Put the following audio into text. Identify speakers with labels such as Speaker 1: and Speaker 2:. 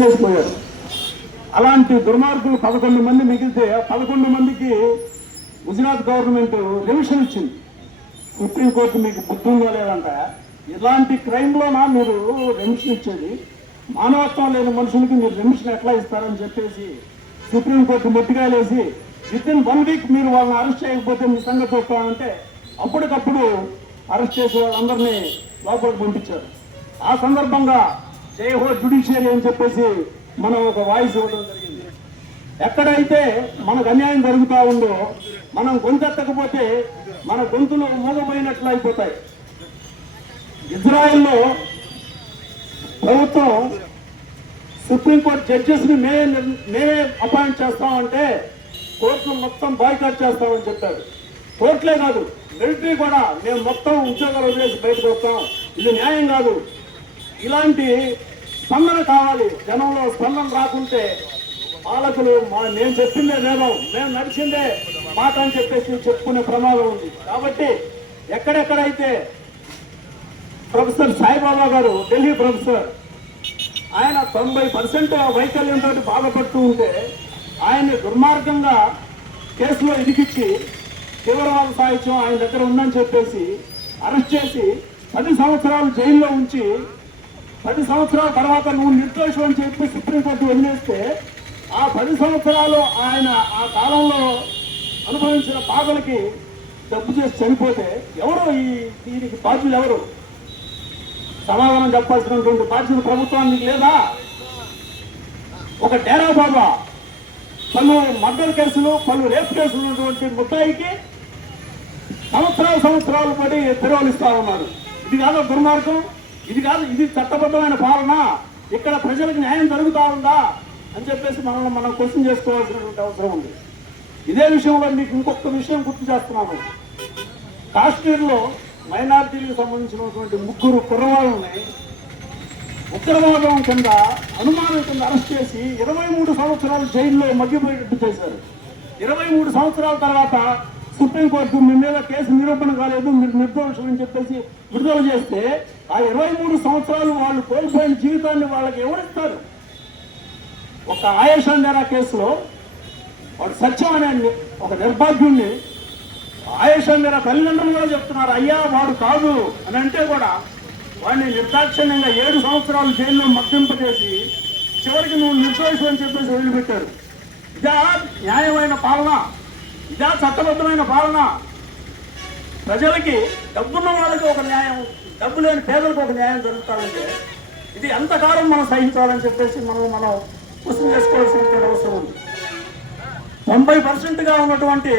Speaker 1: వదిలేసిపోయారు అలాంటి దుర్మార్గులు పదకొండు మంది మిగిలితే పదకొండు మందికి గుజరాత్ గవర్నమెంట్ రివిషన్ ఇచ్చింది. సుప్రీంకోర్టు మీకు బుద్ధి లేదంట. ఇలాంటి క్రైమ్లోనా మీరు రెమిషన్ ఇచ్చేది? మానవత్వం లేని మనుషులకి మీరు రెమిషన్ ఎట్లా ఇస్తారని చెప్పేసి సుప్రీంకోర్టు మొట్టికాయలేసి విత్ ఇన్ వన్ వీక్ మీరు వాళ్ళని అరెస్ట్ చేయకపోతే మీ సంగతి చూస్తామంటే అప్పటికప్పుడు అరెస్ట్ చేసి వాళ్ళందరినీ లోపలికి పంపించారు. ఆ సందర్భంగా జై హో జుడిషియరీ అని చెప్పేసి మనం ఒక వాయిస్ ఇవ్వడం జరిగింది. ఎక్కడైతే మనకు అన్యాయం జరుగుతూ ఉందో మనం గొంతెత్తకపోతే మన గొంతులు మూలమైనట్లు అయిపోతాయి. ఇజ్రాయెల్లో ప్రభుత్వం సుప్రీంకోర్టు జడ్జెస్ని మేమే మేమే అపాయింట్ చేస్తామంటే కోర్టును మొత్తం బాయ్కాట్ చేస్తామని చెప్పారు. కోర్టులే కాదు మిలిటరీ కూడా మేము మొత్తం ఉద్యోగాలు వదిలేసి బయటకు వస్తాం. ఇది న్యాయం కాదు. ఇలాంటి స్పందన కావాలి. జనంలో స్పందన రాకుంటే పాలకులు మా నేను చెప్పిందే వేదం మేము నడిచిందే మాట అని చెప్పేసి చెప్పుకునే ప్రమాదం ఉంది. కాబట్టి ఎక్కడెక్కడైతే ప్రొఫెసర్ సాయిబాబా గారు ఢిల్లీ ప్రొఫెసర్ ఆయన తొంభై పర్సెంట్ వైకల్యంతో బాధపడుతూ ఉంటే ఆయన్ని దుర్మార్గంగా కేసులో ఇరికిచ్చి తీవ్రవాద సాహిత్యం ఆయన దగ్గర ఉందని చెప్పేసి అరెస్ట్ చేసి పది సంవత్సరాలు జైల్లో ఉంచి పది సంవత్సరాల తర్వాత నువ్వు నిర్దోషం అని చెప్పి సుప్రీంకోర్టు వదిలేస్తే ఆ పది సంవత్సరాలు ఆయన ఆ కాలంలో అనుభవించిన బాధలకి డబ్బు చేసి చనిపోతే ఎవరు ఈ దీనికి బాధ్యులు ఎవరు? సమాధానం చెప్పాల్సినటువంటి బాధ్యత ప్రభుత్వానికి లేదా? ఒక డేరా బాబా పలు మర్డర్ కేసులు పలు రేప్ కేసులు ఉన్నటువంటి ముద్దాయికి సంవత్సరాలు సంవత్సరాలు పడి తెరవలిస్తా ఉన్నారు ఇది కాదు దుర్మార్గం. ఇది కాదు ఇది చట్టబద్ధమైన పాలన. ఇక్కడ ప్రజలకు న్యాయం జరుగుతా ఉందా అని చెప్పేసి మనల్ని మనం క్వశ్చన్ చేసుకోవాల్సినటువంటి అవసరం ఉంది. ఇదే విషయంలో మీకు ఇంకొక విషయం గుర్తు చేస్తున్నాను. కాశ్మీర్లో మైనార్టీలకు సంబంధించినటువంటి ముగ్గురు కుర్రవాళ్ళని ఉగ్రవాదం కింద అనుమానం కింద అరెస్ట్ చేసి ఇరవై మూడు సంవత్సరాలు జైల్లో మగ్గిపోయేటట్టు చేశారు. ఇరవై మూడు సంవత్సరాల తర్వాత సుప్రీంకోర్టు మీ మీద కేసు నిరూపణ కాలేదు మీరు నిర్దోషులు అని చెప్పేసి విడుదల చేస్తే ఆ ఇరవై మూడు సంవత్సరాలు వాళ్ళు కోల్పోయిన జీవితాన్ని వాళ్ళకి ఎవరిస్తారు? ఒక ఆయేషాండేరా కేసులో వాడు సత్యం అనే ఒక నిర్భాగ్యుణ్ణి ఆయేషాండేరా తల్లిదండ్రులు కూడా చెప్తున్నారు అయ్యా వాడు కాదు అని అంటే కూడా వాడిని నిర్దాక్షిణ్యంగా ఏడు సంవత్సరాలు జైల్లో మగ్గింపజేసి చివరికి నువ్వు నిర్దోషం అని చెప్పేసి వదిలిపెట్టారు. ఇదా న్యాయమైన పాలన. ఇదా చట్టబద్ధమైన పాలన. ప్రజలకి డబ్బున్న వాళ్ళకి ఒక న్యాయం డబ్బు లేని పేదలకు ఒక న్యాయం జరుగుతారంటే ఇది ఎంతకాలం మనం సహించాలని చెప్పేసి మనం మనం కృషి చేసుకోవాల్సిన అవసరం ఉంది. తొంభై పర్సెంట్గా ఉన్నటువంటి